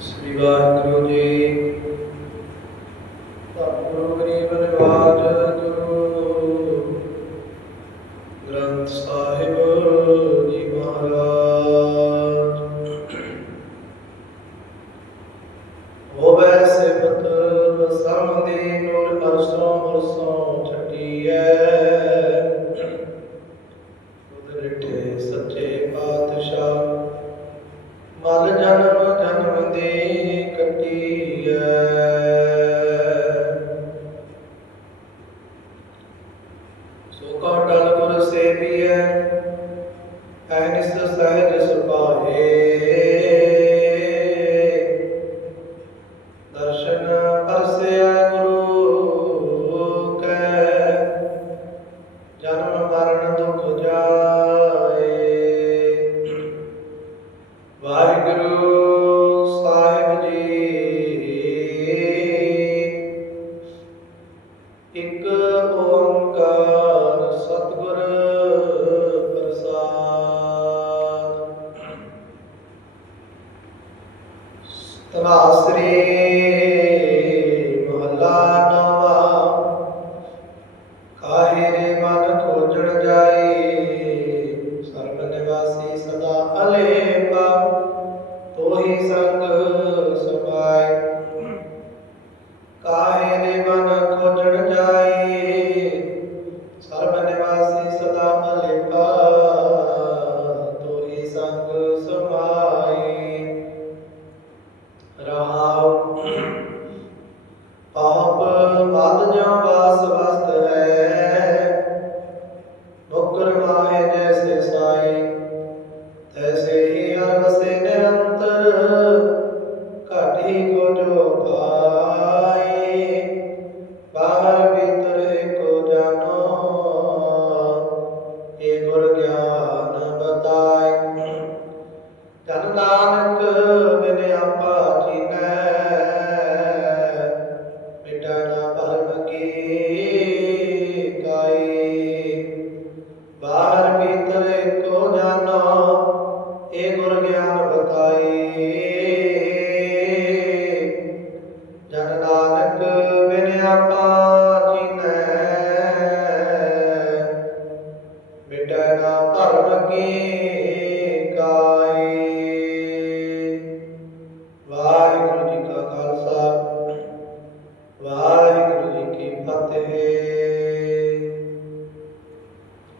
ਸ੍ਰੀ ਵਾਹਿਗੁਰੂ ਜੀ। ਧੰਨ ਗਰੀਬ ਨਿਵਾਜ ਗੁਰੂ ਗ੍ਰੰਥ ਸਾਹਿਬ ਜੀ ਮਹਾਰਾਜ। ਹੋਵੇ ਸਿਫਤ ਸਰਮ ਦੀ ਨੂਰ ਅਰਸੋਂ ਅਰਸੋਂ ਛਟੀਐ ਤੁਧ ਸੋ ਕਾ ਟਲ ਗੁਰ ਸੇਵੀਐ ਐਨਿਸ ਸਹਿਜ ਸੁਭਾਏ। ਦਰਸ਼ਨ ਤਨਾਸਰੀ ਮਹਲਾ ਨਵਾ। ਕਾਹੇ ਰੇ ਮਨ ਖੋਜਣ ਜਾਏ? ਸਰਬ ਨਿਵਾਸੀ ਸਦਾ ਅਲੇਪਾ। ਤੋਹੀ ਸੰਗ ਪਾਪ ਮਦ ਜਾਂ ਵਾਸ ਵਸਤ ਹੈ। ਮੁਕਰ ਮਾਏ ਜੈਸੇ ਸਾਈ ਤੈਸੇ ਹੀ ਹਰ ਵਸੇ ਨਿਰੰਤਰ। ਜਨ ਨਾਨਕ ਬਿਨ ਆਪਾ ਜਿਨੈ ਮਿਟੈ ਨਾ ਭਰਮ ਕੀ ਕਾਈ। ਵਾਹਿਗੁਰੂ ਜੀ ਕਾ ਖਾਲਸਾ, ਵਾਹਿਗੁਰੂ ਜੀ ਕੀ ਫਤਿਹ।